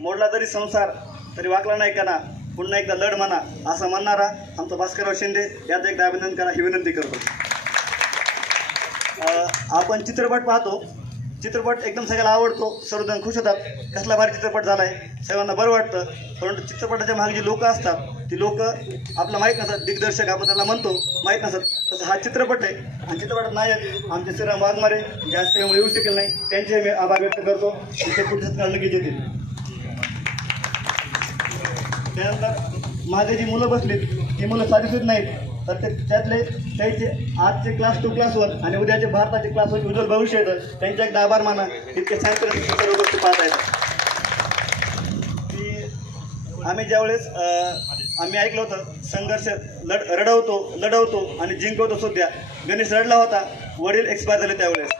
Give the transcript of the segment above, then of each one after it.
मोडला तरी संसार तरी वाकला नाही कणा, पुन्हा एकदा लढ म्हणा असं म्हणणारा आमचा भास्करराव शिंदे याचं एकदा अभिनंदन करा ही विनंती करतो. आपण चित्रपट पाहतो, चित्रपट एकदम सगळ्याला आवडतो, सर्वजण खुश होतात, कसला भारी चित्रपट झाला आहे सर्वांना बरं वाटतं. परंतु चित्रपटाच्या मागे जी लोकं असतात ती लोकं आपल्याला माहीत नसतात, दिग्दर्शक आपण त्याला म्हणतो माहीत नसतात. तसं हा चित्रपट आहे आणि चित्रपटात नायक आमचे श्रीराम वाघमारे ज्या सेवेमुळे येऊ शकेल नाही त्यांचे मी आभार व्यक्त करतो. ते पुढच्या सत्कार नक्कीच येतील. त्यानंतर माझे जी मुलं बसलीत ती मुलं साधीसुद्धा नाहीत, तर त्यातले त्याचे आजचे क्लास 2 क्लास 1 आणि उद्याचे भारताचे क्लास 1 उज्ज्वल भविष्य येतं, त्यांच्या एकदा आभार माना. इतके छान सर्व गोष्टी पाहता येतात की आम्ही ज्यावेळेस आम्ही ऐकलं होतं संघर्ष लढवतो आणि जिंकवतो सुद्धा. गणेश लढला होता, वडील एक्सपायर झाले त्यावेळेस.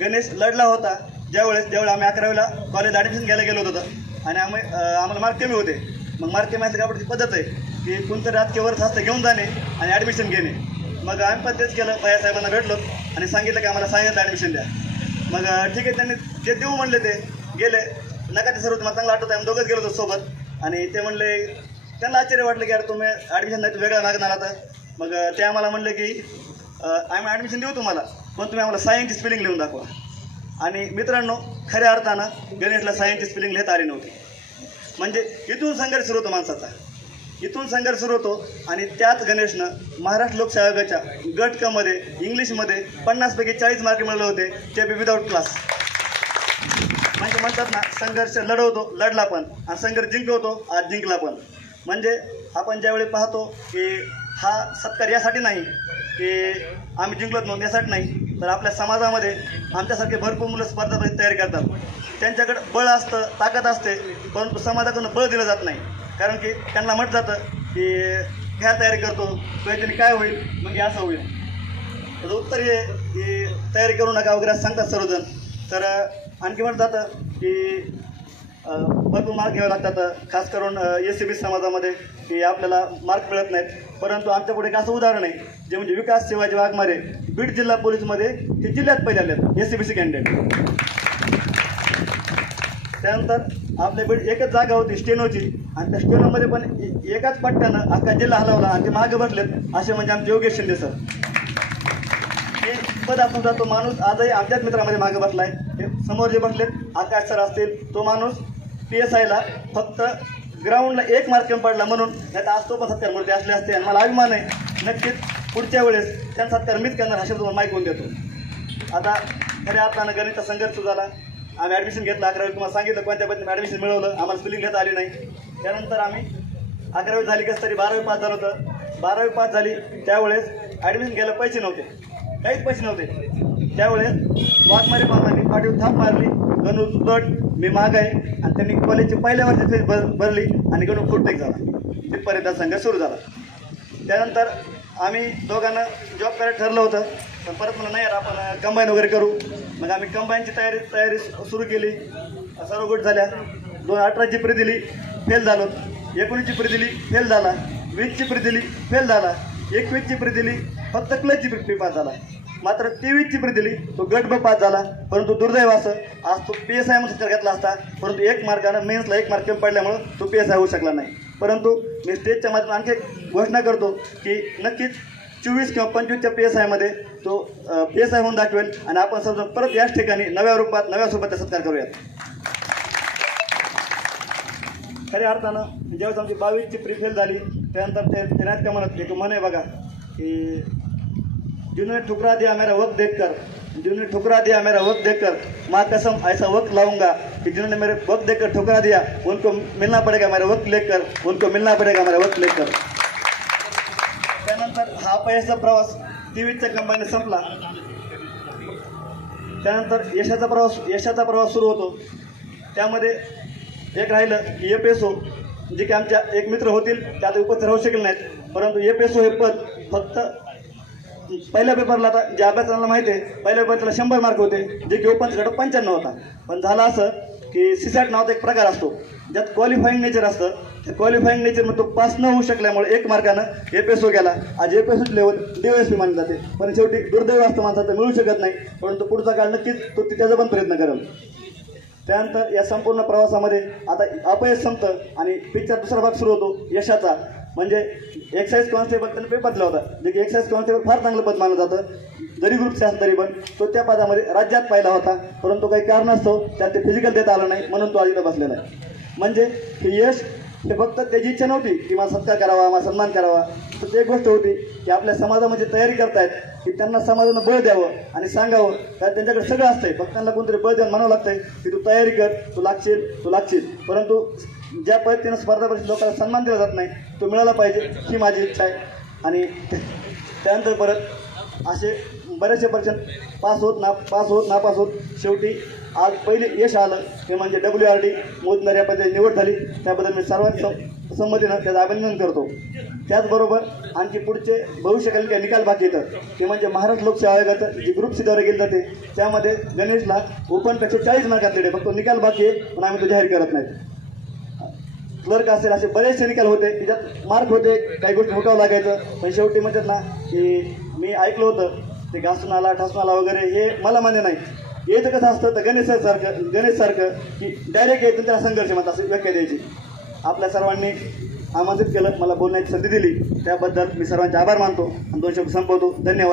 गणेश लढला होता ज्यावेळेस आम्ही 11वीला कॉलेज ॲडमिशन घ्यायला गेलो होतं आणि आम्हाला मार्क कमी होते. मग मार्क कमी असल्या कापडची पद्धत आहे की कोणतं राजकीय वर्ष असतं घेऊन जाणे आणि ॲडमिशन घेणे. मग आम्ही पण तेच केलं, भैयासाहेबांना भेटलो आणि सांगितलं की आम्हाला सांगितलं ॲडमिशन द्या. मग ठीक आहे, त्यांनी जे देऊ म्हणले ते गेले. नका ते सर्व मला चांगलं आठवतं, आम्ही दोघंच गेलो होतो सोबत आणि ते म्हणले, त्यांना आश्चर्य वाटलं की यार तुम्ही ॲडमिशन नाही वेगळा मागणार आता. मग ते आम्हाला म्हणले की आम्ही ॲडमिशन देऊ तुम्हाला, पण तुम्ही आम्हाला सायन्सची स्पेलिंग लिहून दाखवा. आणि मित्रांनो, खऱ्या अर्थानं गणेशला सायन्सची स्पेलिंग लिहिता आली नव्हती. म्हणजे इथून संघर्ष सुरू होतो माणसाचा, इथून संघर्ष सुरू होतो. आणि त्याच गणेशनं महाराष्ट्र लोकसेवा आयोगाच्या गट क मध्ये इंग्लिशमध्ये 50 पैकी 40 मार्क मिळवले होते, ते बी विदाऊट क्लास. म्हणजे म्हणतात ना, संघर्ष लढला पण आणि संघर्ष जिंकवतो, आज जिंकला पण. म्हणजे आपण ज्यावेळी पाहतो की हा सत्कार यासाठी नाही की आम्ही जिंकलोत म्हणून, यासाठी नाही, तर आपल्या समाजामध्ये आमच्यासारखे भरपूर मुलं स्पर्धा परीक्षा तयारी करतात. त्यांच्याकडे बळ असतं, ताकद असते, परंतु समाजाकडून बळ दिलं जात नाही. कारण की त्यांना म्हटलं जातं की ह्या तयारी करतो त्याच्याने काय होईल, मग हे असं होईल. तर उत्तर हे की तयारी करू नका वगैरे सांगतात सर्वजण. तर आणखी म्हटलं जातं की भरपूर मार्क घ्यावे लागतात, खास करून SCB समाजामध्ये की आपल्याला मार्क मिळत नाहीत. परंतु आमच्यापुढे एक असं उदाहरण आहे जे म्हणजे विकास शिवाजी वाघमारे, बीड जिल्हा पोलीसमध्ये ते जिल्ह्यात पहिले आले SCBC कॅन्डिडेट. त्यानंतर आपल्या बीड एकच जागा होती स्टेनोची, आणि त्या स्टेनोमध्ये पण एकाच पट्ट्यानं अख्खा जिल्हा हलवला आणि ते मागे बसलेत असे म्हणजे आमचे योगेश शिंदे सर. हे पद असून जातो माणूस आजही आमच्याच मित्रामध्ये मागे बसला आहे. हे समोर जे बसलेत आकाश सर असतील, तो माणूस PSIला फक्त ग्राउंडला 1 मार्क कमी पडला म्हणून, नाही तर आज तो पण सत्कार मूर्ती असले असते. आणि मला अभिमान आहे, नक्कीच पुढच्या वेळेस त्यांचा सत्कार मीच करणार हा शब्द तुम्हाला माहीत होऊन देतो. आता खऱ्या अर्थानं गणितचा संघर्ष सुरू झाला. आम्ही ॲडमिशन घेतलं 11वी, तुम्हाला सांगितलं कोणत्या पद्धतीने ॲडमिशन मिळवलं, आम्हाला स्पेलिंग घेता आली नाही. त्यानंतर आम्ही 11वी झाली कसं तरी 12वी पास झालं होतं. 12वी पास झाली त्यावेळेस ॲडमिशन घ्यायला पैसे नव्हते, काहीच पैसे नव्हते. त्यावेळेस वाघमारे मामांनी पाठीवर थाप मारली, गणू गट मी माग आहे, आणि त्यांनी कॉलेजची पहिल्या वर्षी फीस भरली आणि गणू फुटटेक झाला. तिथपर्यंत संघर्ष सुरू झाला. त्यानंतर आम्ही दोघांना जॉब करायला ठरलं होतं, पण परत म्हणलं नाही यार आपण कंबाईन वगैरे करू. मग आम्ही कंबाईनची तयारी सुरू केली. सर्व गोष्टी झाल्या. 2018ची प्री दिली, फेल झालो. 19ची प्री दिली, फेल झाला. 20ची प्री दिली, फेल झाला. 21ची प्री दिली, फक्त क्लचची प्री पास झाला. मात्र 23ची प्री दिली, तो गट ब पास झाला. परंतु दुर्दैव असं आज तो PSI मध्ये सत्कार घेतला असता, परंतु 1 मार्कानं मेन्सला 1 मार्क कमी पडल्यामुळं तो PSI होऊ शकला नाही. परंतु मी स्टेजच्या माध्यमातून आणखी एक घोषणा करतो की नक्कीच 24 किंवा 25च्या PSIमध्ये तो PSI होऊन दाखवेल आणि आपण सर्व परत याच ठिकाणी नव्या स्वरूपात सत्कार करूयात. खऱ्या अर्थानं ज्यावेळेस आमची 22ची प्री फेल झाली, त्यानंतर ते नाहीत का म्हणत एक म्हण आहे बघा की जिन्होंने ठुकरा दिया मेरा वक्त देखकर, जिन्होंने ठुकरा दिया मेरा वक्त देखकर, माँ कसम ऐसा वक्त लाऊंगा कि जिन्होंने मेरे वक्त देखकर ठुकरा दिया उनको मिलना पड़ेगा मेरा वक्त लेकर, उनको मिलना पड़ेगा मेरा वक्त लेकर. त्यानंतर हा अपयशाचा प्रवास 23च्या कंबाईनने संपला. त्यानंतर यशाचा प्रवास सुरू होतो. त्यामध्ये एक राहिलं की FSO, जे की आमच्या एक मित्र होतील ते आता उपस्थित राहू शकले नाहीत. परंतु FSO हे पद फक्त पहिल्या पेपरला, आता जे अभ्यासाला माहिती आहे, पहिल्या पेपरला 100 मार्क होते, जे की ओपनसाठी 95 होता. पण झालं असं की CSAT नावाचा एक प्रकार असतो ज्यात क्वालिफाईंग नेचर असतं. त्या क्वालिफाईंग नेचरमध्ये तो पास न होऊ शकल्यामुळे 1 मार्कानं FSO गेला. आज FSO लेवल DOSP मानली जाते. पण शेवटी दुर्दैव असतं माणसाचं, मिळू शकत नाही. परंतु पुढचा काळ नक्कीच तो त्याचा पण प्रयत्न करेल. त्यानंतर या संपूर्ण प्रवासामध्ये आता अपयश संपतं आणि पिक्चर दुसरा भाग सुरू होतो यशाचा, म्हणजे एक्साईज कॉन्स्टेबल त्यांना पेपर दिला होता, जे की एक्साईज कॉन्स्टेबल फार चांगलं पद मानलं जातं, जरी ग्रुपचे असं तरी पण तो त्या पदामध्ये राज्यात पाहिला होता, परंतु काही कारणास्तव त्यात ते फिजिकल देता आलं नाही, म्हणून तो आज इथं बसलेला आहे. म्हणजे हे यश हे फक्त त्याची इच्छा नव्हती की मला सत्कार करावा, मला सन्मान करावा, तर ते एक गोष्ट होती की आपल्या समाजामध्ये तयारी करतायत की त्यांना समाजानं बळ द्यावं आणि सांगावं, कारण त्यांच्याकडे सगळं असतंय, फक्त त्यांना कोणतरी बळ देऊन म्हणावं लागतंय की तू तयारी कर, तू लागशील. परंतु ज्या पद्धतीनं स्पर्धा परीक्षेत लोकांना सन्मान दिला जात नाही तो मिळाला पाहिजे ही माझी इच्छा आहे. आणि त्यानंतर परत असे बरेचसे परीक्षा पास होत नापास होत शेवटी आज पहिले यश आलं ते म्हणजे WRD मोदनर या पदाची निवड झाली, त्याबद्दल मी सर्वांच्या संमतीनं त्याचं अभिनंदन करतो. त्याचबरोबर आणखी पुढचे भविष्यकालीन काही निकाल बाकी येतात ते म्हणजे महाराष्ट्र लोकसेवा आयोगाचं जी ग्रुप सी द्वारे केली जाते त्यामध्ये गणेशला ओपनपेक्षा 40 मार्कातले फक्त निकाल बाकी आहे, पण आम्ही तो जाहीर करत नाही. क्लर्क असेल असे बरेचसे निकाल होते की ज्यात मार्क होते, काही गोष्टी हुकावं लागायचं, पण शेवटी म्हणतात ना की मी ऐकलं होतं ते घासून आला ठासून आला वगैरे, हे मला मान्य नाही. यायचं कसं असतं तर गणेशसारखं की डायरेक्ट यायचं त्याला संघर्ष म्हणतात असं व्याख्या द्यायची. आपल्या सर्वांनी आमंत्रित केलं, मला बोलण्याची संधी दिली, त्याबद्दल मी सर्वांचे आभार मानतो आणि 2 शब्द संपवतो. धन्यवाद.